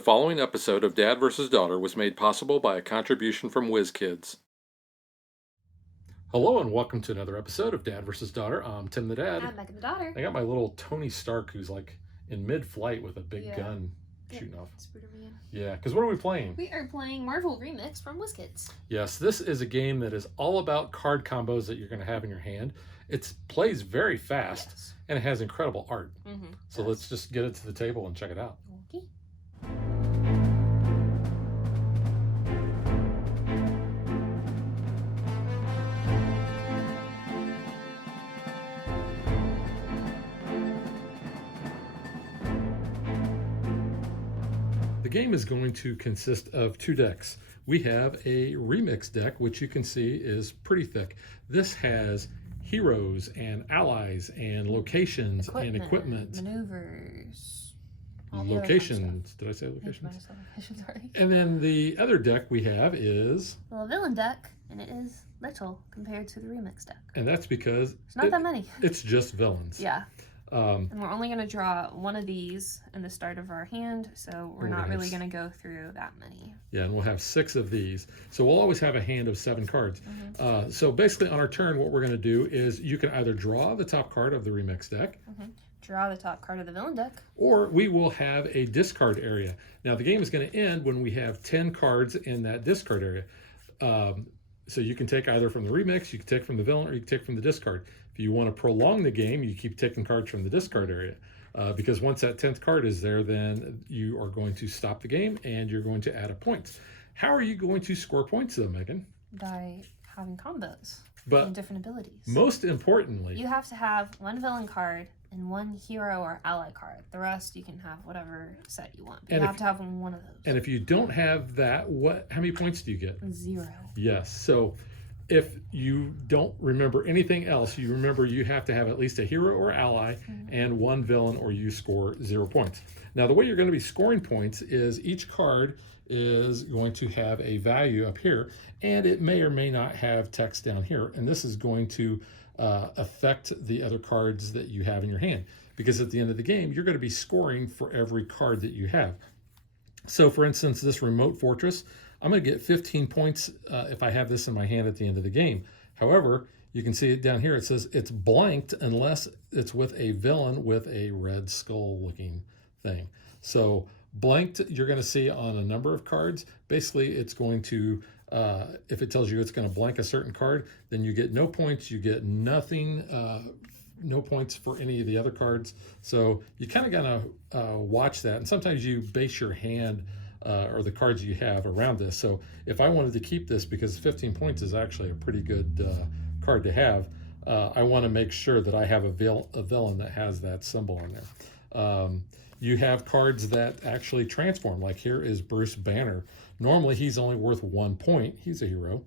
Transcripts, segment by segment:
The following episode of Dad vs. Daughter was made possible by a contribution from WizKids. Hello and welcome to another episode of Dad vs. Daughter. I'm Tim the Dad. I'm Megan the daughter. I got my little Tony Stark who's like in mid-flight with a big gun shooting off. Spider-Man. Yeah, because what are we playing? We are playing Marvel Remix from WizKids. Yes, this is a game that is all about card combos that you're going to have in your hand. It plays very fast and it has incredible art. So let's just get it to the table and check it out. Okay. The game is going to consist of two decks. We have a remix deck, which you can see is pretty thick. This has heroes and allies and locations and equipment. Maneuvers. Locations. Did I say locations? Locations already. And then the other deck we have is... Well, a villain deck, and it is little compared to the remix deck. And that's because... It's not that many. It's just villains. Yeah. And we're only going to draw one of these in the start of our hand, so we're not really going to go through that many. Yeah, and we'll have 6 of these. So we'll always have a hand of 7 cards. So basically on our turn, what we're going to do is you can either draw the top card of the remix deck, draw the top card of the villain deck, or we will have a discard area. Now the game is going to end when we have 10 cards in that discard area. So you can take either from the remix, you can take from the villain, or you can take from the discard. If you want to prolong the game, you keep taking cards from the discard area. Because once that 10th card is there, then you are going to stop the game and you're going to add a point. How are you going to score points though, Megan? by having combos and different abilities. Most importantly, you have to have one villain card and one hero or ally card. The rest you can have whatever set you want. But you have to have one of those. And if you don't have that, how many points do you get? 0. Yes. So if you don't remember anything else, you remember you have to have at least a hero or ally and one villain, or you score 0 points. Now, the way you're going to be scoring points is each card is going to have a value up here, and it may or may not have text down here. And this is going to affect the other cards that you have in your hand, because at the end of the game, you're going to be scoring for every card that you have. So for instance, this remote fortress, I'm going to get 15 points if I have this in my hand at the end of the game. However, you can see it down here. It says it's blanked unless it's with a villain with a red skull looking thing. So blanked, you're going to see on a number of cards. Basically, it's going to, if it tells you it's going to blank a certain card, then you get no points. You get nothing, no points for any of the other cards. So you kind of got to watch that. And sometimes you base your hand or the cards you have around this. So if I wanted to keep this, because 15 points is actually a pretty good card to have, I want to make sure that I have a villain that has that symbol in there. You have cards that actually transform. Like here is Bruce Banner. Normally he's only worth 1 point. He's a hero.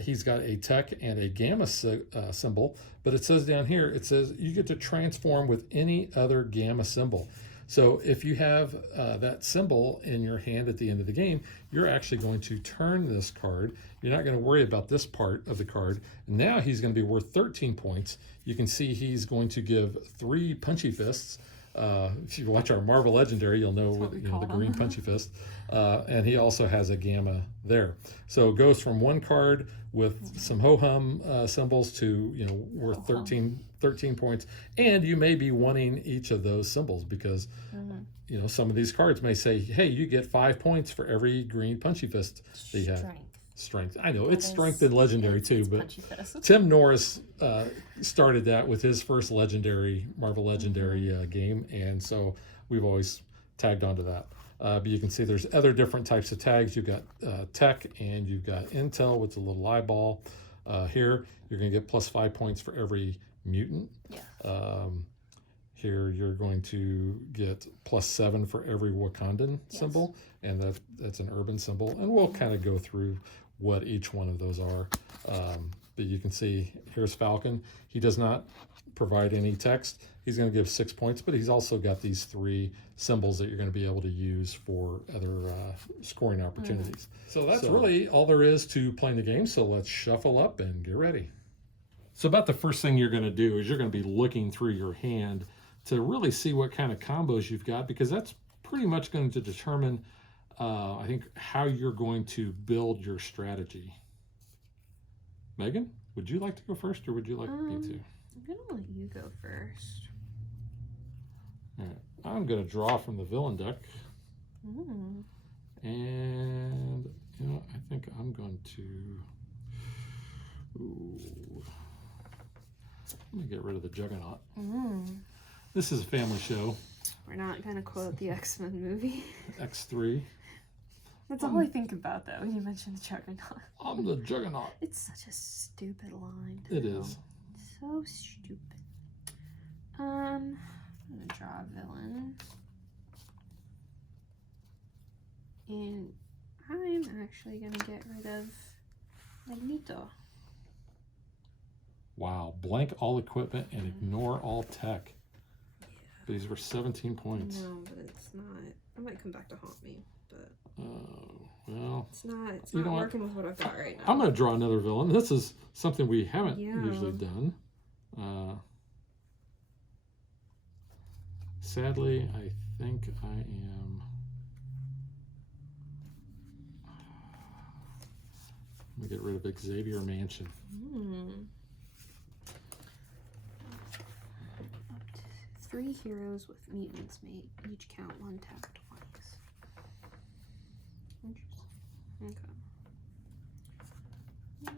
He's got a tech and a gamma symbol, but it says down here, it says you get to transform with any other gamma symbol. So if you have that symbol in your hand at the end of the game, you're actually going to turn this card. You're not going to worry about this part of the card. Now he's going to be worth 13 points. You can see he's going to give 3 punchy fists. If you watch our Marvel Legendary, you'll know, the green punchy fist. And he also has a gamma there. So it goes from one card with some ho-hum symbols to, worth 13 points. And you may be wanting each of those symbols because, some of these cards may say, hey, you get 5 points for every green punchy fist that you have. Strength. I know it's strength in Legendary too, but Tim Norris started that with his first Legendary, Marvel Legendary game, and so we've always tagged onto that. But you can see there's other different types of tags. You've got tech and you've got intel with a little eyeball. Here you're going to get plus 5 points for every mutant. Here you're going to get plus 7 for every Wakandan symbol, and that's an urban symbol. And we'll kind of go through what each one of those are. But you can see here's Falcon. He does not provide any text. He's going to give 6 points, but he's also got these 3 symbols that you're going to be able to use for other scoring opportunities. So that's really all there is to playing the game. So let's shuffle up and get ready. So about the first thing you're going to do is you're going to be looking through your hand to really see what kind of combos you've got, because that's pretty much going to determine, I think, how you're going to build your strategy. Megan, would you like to go first, or would you like me to? I'm going to let you go first. All right. I'm going to draw from the villain deck. And, you know, I think I'm going to... Ooh. Let me get rid of the Juggernaut. This is a family show. We're not going to quote the X-Men movie. X3. That's all I think about, though, when you mention the Juggernaut. I'm the Juggernaut. It's such a stupid line. It is. So stupid. I'm going to draw a villain. And I'm actually going to get rid of Magneto. Wow. Blank all equipment and ignore all tech. Yeah. These were 17 points. No, but it's not. It might come back to haunt me, but... well... It's not working with what I've got right now. I'm going to draw another villain. This is something we haven't usually done. Sadly, I think I am... Let me get rid of Xavier Mansion. Up to 3 heroes with mutants may each count 1 tap twice. Interesting. Okay. Yeah,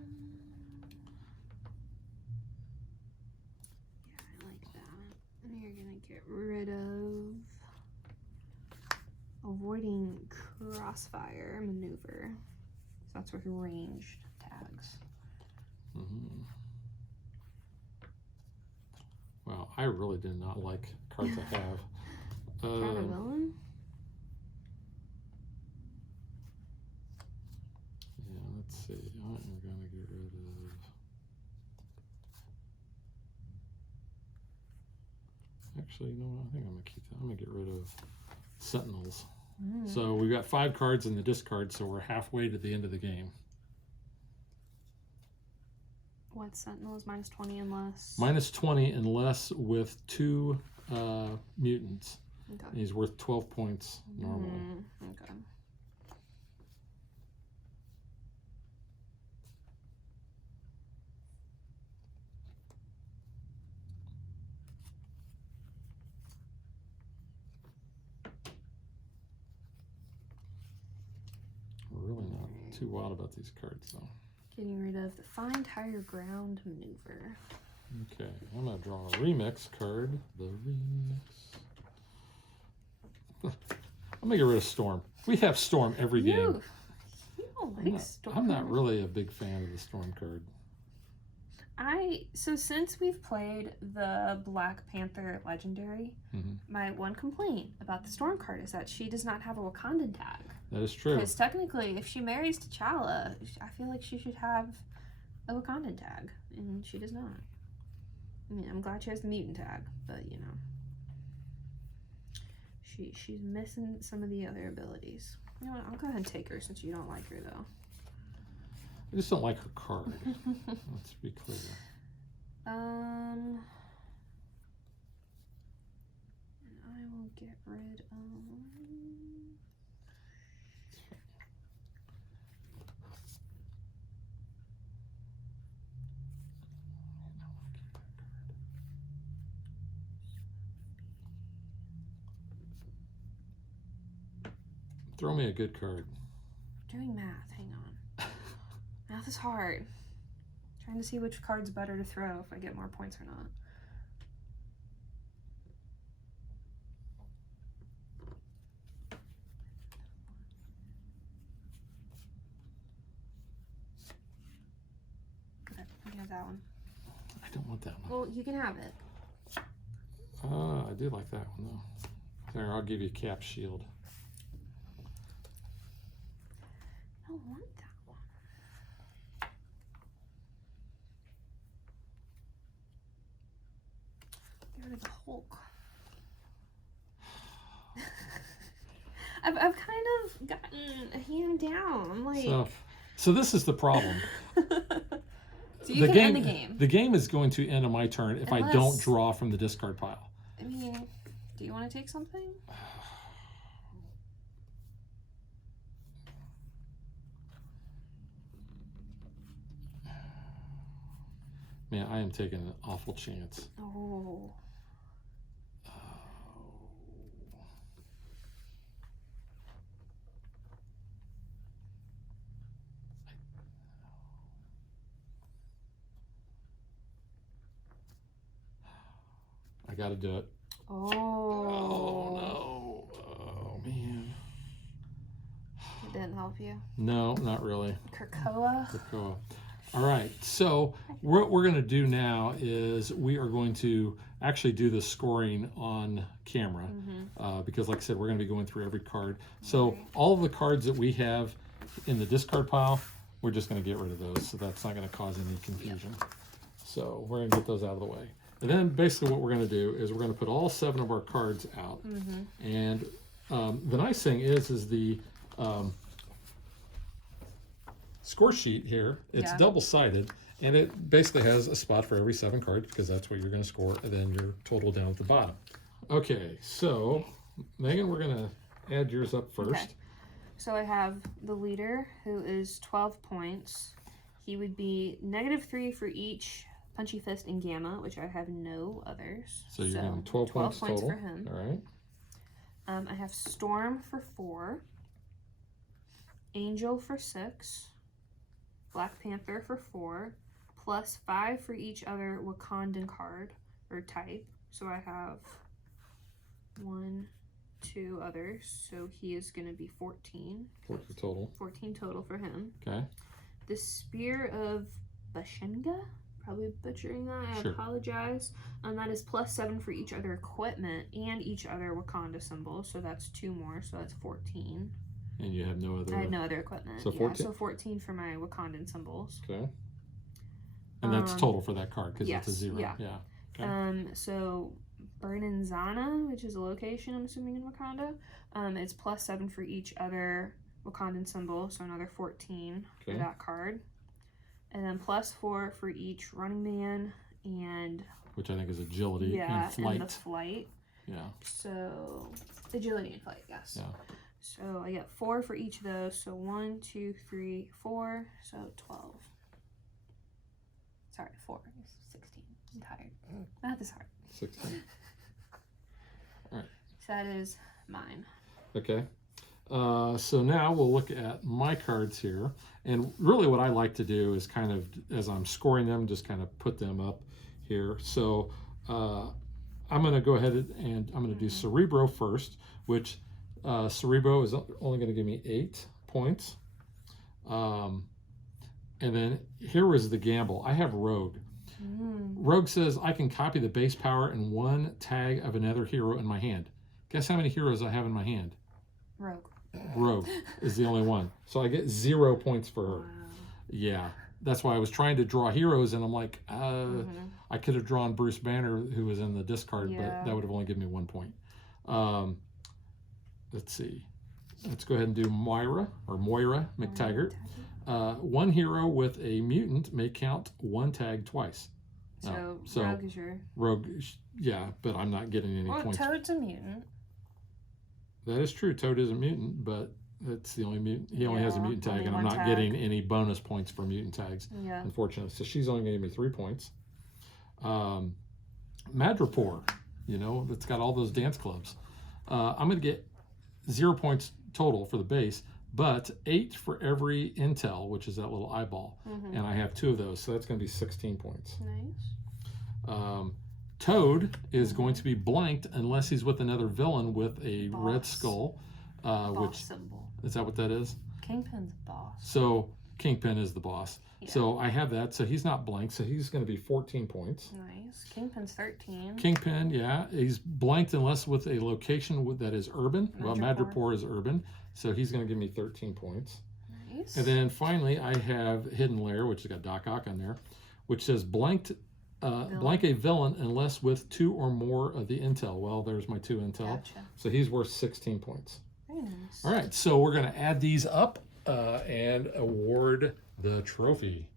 I like that. And you're gonna get rid of avoiding crossfire maneuver. So that's with ranged tags. Wow, I really did not like cards I have. Got a villain? Yeah, let's see. I'm going to get rid of... Actually, you know what? I think I'm going to keep that. I'm going to get rid of Sentinels. So we've got 5 cards in the discard, so we're halfway to the end of the game. What Sentinels? Minus 20 and less? Minus 20 and less with 2 mutants. Okay. He's worth 12 points normally. Okay. We're really not too wild about these cards, though. Getting rid of the Find Higher Ground maneuver. Okay, I'm going to draw a remix card. The remix. I'm going to get rid of Storm. We have Storm every game. You don't like Storm. I'm not really a big fan of the Storm card. So since we've played the Black Panther Legendary, my one complaint about the Storm card is that she does not have a Wakandan tag. That is true. Because technically, if she marries T'Challa, I feel like she should have a Wakandan tag, and she does not. I mean, I'm glad she has the mutant tag, but you know, she's missing some of the other abilities. You know what? I'll go ahead and take her since you don't like her, though. I just don't like her card. Let's be clear. And I will get rid of... Throw me a good card. Doing math, hang on. Math is hard. Trying to see which card's better to throw if I get more points or not. Okay, you can have that one. I don't want that one. Well, you can have it. I do like that one, though. There, I'll give you Cap Shield. I don't want that one. Get rid of the Hulk. I've kind of gotten a hand down. I'm like... So this is the problem. So you can end the game. The game is going to end on my turn if I don't draw from the discard pile. I mean, do you want to take something? Man, I am taking an awful chance. Oh. I got to do it. Oh. Oh, no. Oh, man. It didn't help you. No, not really. Krakoa. Krakoa. All right. So what we're going to do now is we are going to actually do the scoring on camera because, like I said, we're going to be going through every card. So all of the cards that we have in the discard pile, we're just going to get rid of those. So that's not going to cause any confusion. So we're going to get those out of the way. And then basically what we're going to do is we're going to put all 7 of our cards out. And the nice thing is the score sheet here, it's double-sided, and it basically has a spot for every 7 cards because that's what you're going to score, and then your total down at the bottom. Okay, so Megan, we're going to add yours up first. Okay. So I have the leader, who is 12 points. He would be -3 for each Punchy Fist and Gamma, which I have no others. So you're getting 12 points total. For him. All right. I have Storm for 4, Angel for 6, Black Panther for 4, plus 5 for each other Wakandan card or type. So I have 1, 2 others. So he is going to be 14. 14 total. 14 total for him. Okay. The Spear of Bashenga. Probably butchering that. I apologize. That is plus 7 for each other equipment and each other Wakanda symbol. So that's 2 more. So that's 14. And you have no other. I had no other equipment. So 14. So 14 for my Wakandan symbols. Okay. And that's total for that card because it's a 0. Yeah. Okay. So Burnin Zana, which is a location I'm assuming in Wakanda, it's plus 7 for each other Wakandan symbol. So another 14 for that card. And then plus 4 for each running man and... Which I think is agility and flight. And the flight. Yeah. So, agility and flight, yes. Yeah. So, I get 4 for each of those. So, 1, 2, 3, 4. So, 12. Sorry, 4. 16. I'm tired. Math is hard. 16. All right. So, that is mine. Okay. So now we'll look at my cards here. And really what I like to do is kind of, as I'm scoring them, just kind of put them up here. So I'm going to go ahead and I'm going to do Cerebro first, which Cerebro is only going to give me 8 points. And then here was the gamble. I have Rogue. Rogue says I can copy the base power and 1 tag of another hero in my hand. Guess how many heroes I have in my hand? Rogue is the only one. So I get 0 points for her. Wow. Yeah. That's why I was trying to draw heroes, and I'm like, I could have drawn Bruce Banner, who was in the discard, but that would have only given me 1 point. Let's see. Let's go ahead and do Moira McTaggart. 1 hero with a mutant may count 1 tag twice. So Rogue is your... Rogue, yeah, but I'm not getting any points. Toad's a mutant. That is true. Toad is a mutant, but that's the only mutant. He only has a mutant tag, and I'm not getting any bonus points for mutant tags, unfortunately. So she's only going to give me 3 points. Madripoor, that's got all those dance clubs. I'm going to get 0 points total for the base, but 8 for every intel, which is that little eyeball. And I have 2 of those, so that's going to be 16 points. Nice. Toad is going to be blanked unless he's with another villain with a red skull. Boss symbol. Is that what that is? Kingpin's boss. So Kingpin is the boss. Yeah. So I have that. So he's not blank. So he's going to be 14 points. Nice. Kingpin's 13. Kingpin, yeah. He's blanked unless with a location that is urban. Well, Madripoor is urban. So he's going to give me 13 points. Nice. And then finally, I have Hidden Lair, which has got Doc Ock on there, which says blank a villain unless with 2 or more of the intel. Well, there's my 2 intel. Gotcha. So he's worth 16 points. Very nice. All right, so we're going to add these up and award the trophy.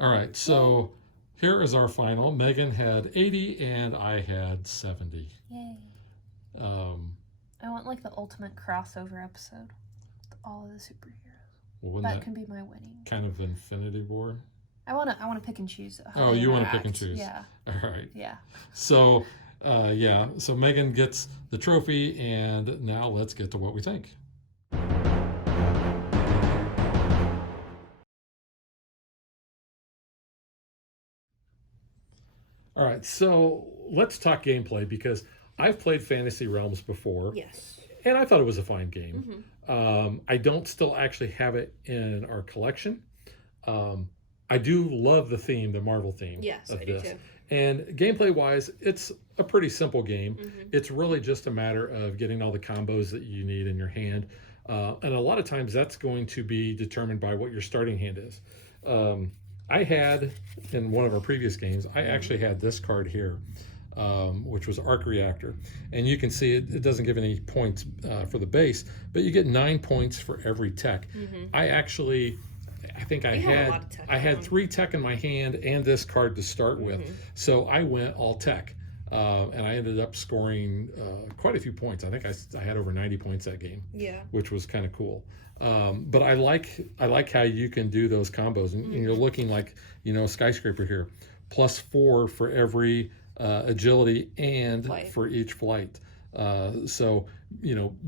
All right, so here is our final. Megan had 80 and I had 70. Yay. I want like the ultimate crossover episode with all of the superheroes. Well, that can be my winning. Kind of Infinity War? I wanna pick and choose. Oh, you want to pick and choose? Yeah. All right. Yeah. So, so Megan gets the trophy, and now let's get to what we think. All right, so let's talk gameplay because I've played Fantasy Realms before. Yes. And I thought it was a fine game. I don't still actually have it in our collection. I do love the theme, the Marvel theme. Yes, of I do this. too. And gameplay wise, it's a pretty simple game. It's really just a matter of getting all the combos that you need in your hand. And a lot of times that's going to be determined by what your starting hand is. I had, in one of our previous games, I actually had this card here, which was Arc Reactor. And you can see it doesn't give any points for the base, but you get 9 points for every tech. I think I had 3 tech in my hand and this card to start with. So I went all tech. And I ended up scoring quite a few points. I think I had over 90 points that game. Yeah. Which was kind of cool. But I like how you can do those combos. And you're looking like, Skyscraper here. +4 for every agility and for each flight. So,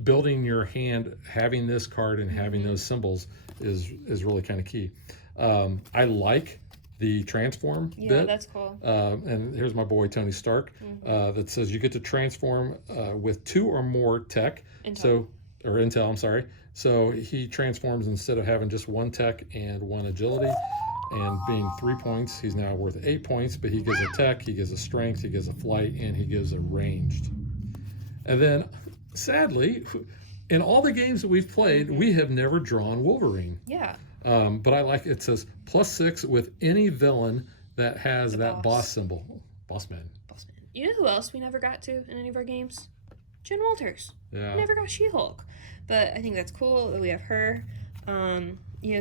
building your hand, having this card and having those symbols is really kind of key. I like the transform bit. Yeah, that's cool. And here's my boy Tony Stark that says you get to transform with 2 or more tech. Intel, I'm sorry. So he transforms instead of having just 1 tech and 1 agility and being 3 points, he's now worth 8 points, but he gives a tech, he gives a strength, he gives a flight, and he gives a ranged. And then, sadly, in all the games that we've played, we have never drawn Wolverine. Yeah. But I like it says +6 with any villain that has that boss symbol. Bossman. You know who else we never got to in any of our games? Jen Walters. Yeah. We never got She-Hulk. But I think that's cool that we have her.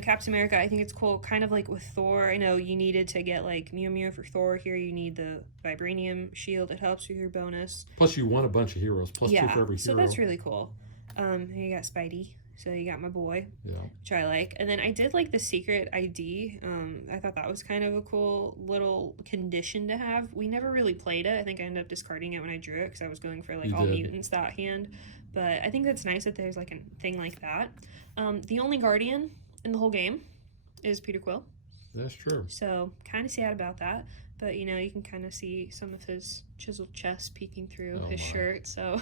Captain America, I think it's cool, kind of like with Thor. I know you needed to get like Mew Mew for Thor. Here you need the Vibranium shield. It helps with your bonus. Plus you won a bunch of heroes. +2 for every hero. So that's really cool. You got Spidey. So you got my boy, which I like. And then I did like the secret ID. I thought that was kind of a cool little condition to have. We never really played it. I think I ended up discarding it when I drew it because I was going for like all mutants that hand. But I think that's nice that there's like a thing like that. The only Guardian in the whole game is Peter Quill. That's true. So kind of sad about that. But, you can kind of see some of his chiseled chest peeking through his shirt. So,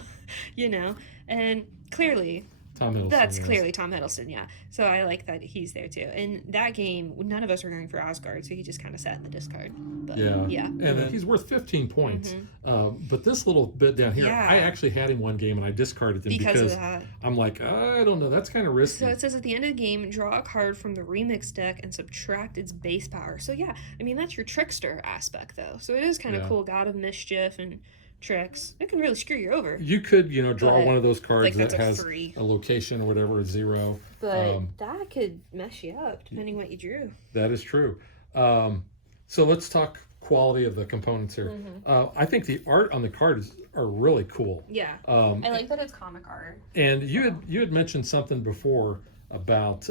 and clearly... Tom Hiddleston. That's clearly Tom Hiddleston, yeah. So I like that he's there too. In that game, none of us were going for Asgard, so he just kind of sat in the discard. But, yeah. And he's worth 15 points. But this little bit down here, I actually had him one game and I discarded him because of that. I'm like, I don't know, that's kind of risky. So it says at the end of the game, draw a card from the remix deck and subtract its base power. So yeah, that's your trickster aspect though. So it is kind of cool, God of Mischief and tricks. It can really screw you over. You could, draw one of those cards that has a location or whatever, a 0. But that could mess you up depending what you drew. That is true. So let's talk quality of the components here. I think the art on the cards are really cool. Yeah. I like that it's comic art. And you had mentioned something before about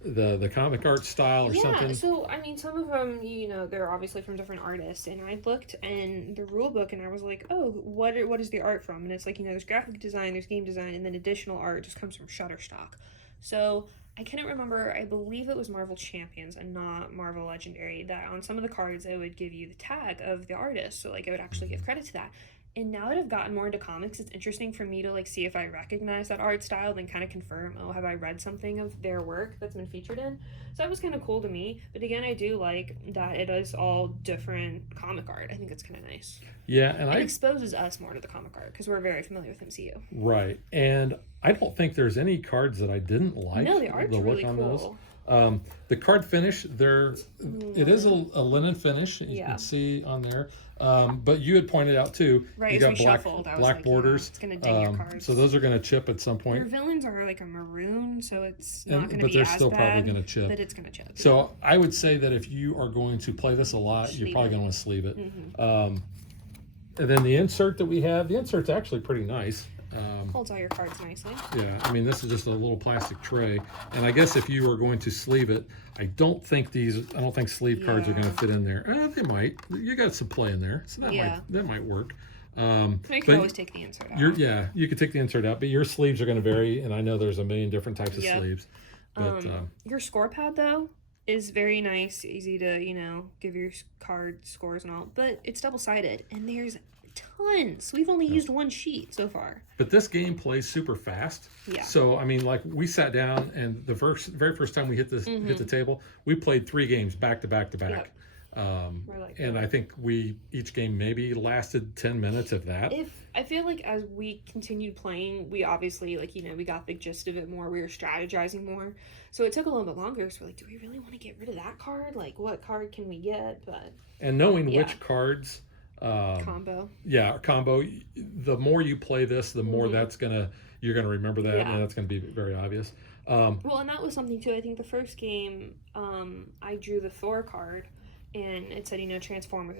the comic art style or something. Yeah, so some of them, they're obviously from different artists, and I looked in the rule book and I was like, oh, what is the art from? And it's like, there's graphic design, there's game design, and then additional art just comes from Shutterstock. So I couldn't remember, I believe it was Marvel Champions and not Marvel Legendary, that on some of the cards it would give you the tag of the artist, so like it would actually give credit to that. And now that I've gotten more into comics, it's interesting for me to like see if I recognize that art style, then kind of confirm, oh, have I read something of their work that's been featured in? So that was kind of cool to me. But again, I do like that it is all different comic art. I think it's kind of nice. Yeah, and it exposes us more to the comic art because we're very familiar with MCU. Right, and I don't think there's any cards that I didn't like. No, the art's really cool. The card finish, it is a linen finish. You can see on there. But you had pointed out too, Right, you as got we black shuffled, I was black like, borders. it's gonna ding your cards. So those are going to chip at some Your point. villains are like a maroon, so it's not going to But be they're as still bad, probably going to chip. but it's going to chip. So I would say that if you are going to play this a lot, you're Sleeve probably it. going to want to sleeve it. Mm-hmm. And then the insert that we have, the insert's actually pretty nice. Holds all your cards nicely. Yeah, I mean, this is just a little plastic tray. And I guess if you are going to sleeve it, I don't think sleeve cards are going to fit in there. They might. You got some play in there, so that might work. You can always take the insert out. You could take the insert out, but your sleeves are going to vary, and I know there's a million different types of sleeves. But, your score pad, though, is very nice, easy to, give your card scores and all, but it's double-sided, and there's tons. We've only used one sheet so far. But this game plays super fast. Yeah. So, I mean, like, we sat down, and the very first time we hit the table, we played 3 games back to back to back. Yep. And I think each game maybe lasted 10 minutes, if that. I feel like as we continued playing, we obviously, we got the gist of it more. We were strategizing more. So it took a little bit longer. So we're like, do we really want to get rid of that card? Like, what card can we get? And knowing which cards... combo. Yeah, combo. The more you play this, the more you're gonna remember that, and that's gonna be very obvious. Well, and that was something too. I think the first game, I drew the Thor card, and it said, transform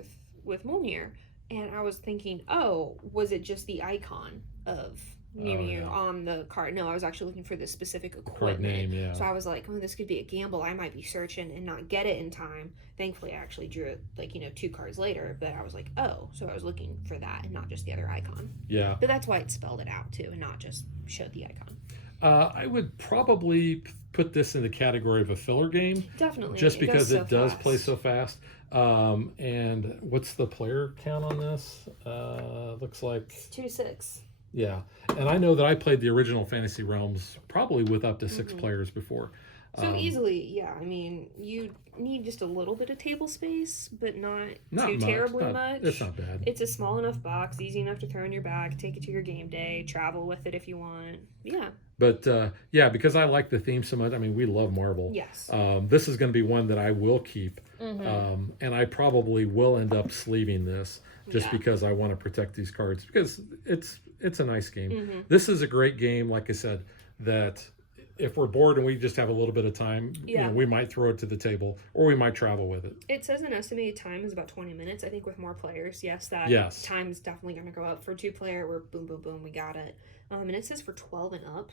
with Mjolnir, and I was thinking, oh, was it just the icon of Mew on the card? No, I was actually looking for the specific equipment. Card name, yeah. So I was like, this could be a gamble. I might be searching and not get it in time. Thankfully, I actually drew it 2 cards later, but I was like, oh, so I was looking for that and not just the other icon. Yeah. But that's why it spelled it out too, and not just showed the icon. I would probably put this in the category of a filler game. Definitely. Just because it does play so fast. And what's the player count on this? Looks like... It's 2 to 6. Yeah, and I know that I played the original Fantasy Realms probably with up to 6 players before. So easily, I mean, you need just a little bit of table space, but not too terribly much. It's not bad. It's a small enough box, easy enough to throw in your bag, take it to your game day, travel with it if you want. Yeah. But, because I like the theme so much, I mean, we love Marvel. Yes. This is going to be one that I will keep, and I probably will end up sleeving this just because I want to protect these cards, because it's a nice game. This is a great game, like I said, that if we're bored and we just have a little bit of time, we might throw it to the table, or we might travel with it. It says an estimated time is about 20 minutes. I think with more players, time is definitely going to go up. For 2-player, we're boom, boom, boom, we got it. And it says for 12 and up.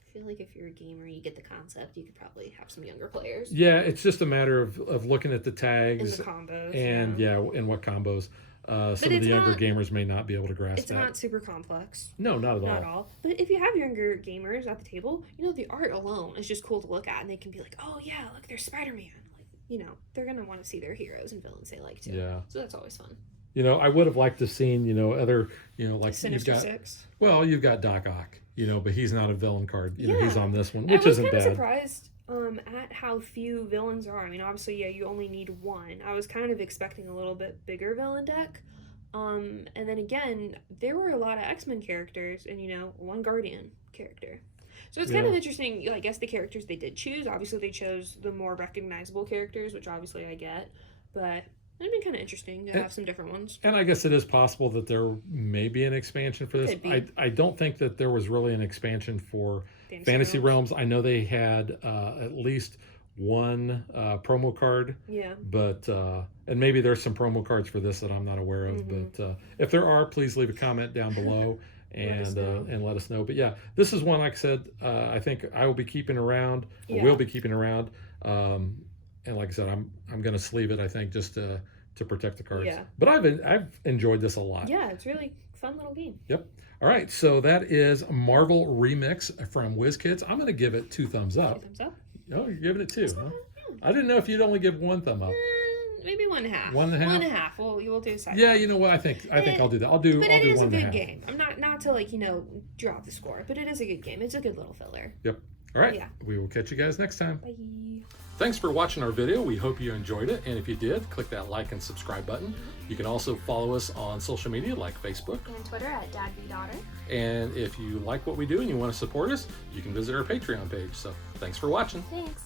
I feel like if you're a gamer, you get the concept, you could probably have some younger players. Yeah, it's just a matter of looking at the tags. And the combos. And, and what combos. Some of the younger gamers may not be able to grasp that. It's not super complex. No, not at all. Not at all. But if you have younger gamers at the table, the art alone is just cool to look at, and they can be like, oh yeah, look, there's Spider-Man. Like, they're going to want to see their heroes and villains they like too. Yeah. So that's always fun. I would have liked to have seen, other, like Sinister Six. Well, you've got Doc Ock, but he's not a villain card. He's on this one, which isn't bad. I was kind of surprised at how few villains are. I mean, obviously, you only need one. I was kind of expecting a little bit bigger villain deck. And then again, there were a lot of X-Men characters and, one Guardian character. So it's kind of interesting, I guess, the characters they did choose. Obviously, they chose the more recognizable characters, which obviously I get. But it'd be kind of interesting to have some different ones. And I guess it is possible that there may be an expansion for this. I don't think that there was really an expansion for Fantasy Realms. I know they had at least one promo card. Yeah. But and maybe there's some promo cards for this that I'm not aware of. But if there are, please leave a comment down below and let us know. But yeah, this is one, like I said, I think I will be keeping around. Or will be keeping around. And like I said, I'm going to sleeve it, I think, just to protect the cards. Yeah. But I've enjoyed this a lot. Yeah, it's really fun little game. Yep. All right, so that is Marvel Remix from WizKids. I'm going to give it 2 thumbs up. 2 thumbs up? Oh, you're giving it 2, huh? I didn't know if you'd only give 1 thumb up. Maybe 1.5. 1.5? 1.5. We'll do a side. Yeah, you know what? I think I'll do that. I'll do 1.5. But it is a good game. I'm not to drop the score, but it is a good game. It's a good little filler. Yep. All right. Yeah. We will catch you guys next time. Bye. Thanks for watching our video. We hope you enjoyed it. And if you did, click that like and subscribe button. You can also follow us on social media like Facebook and Twitter at DadBeDaughter. And if you like what we do and you want to support us, you can visit our Patreon page. So thanks for watching. Thanks.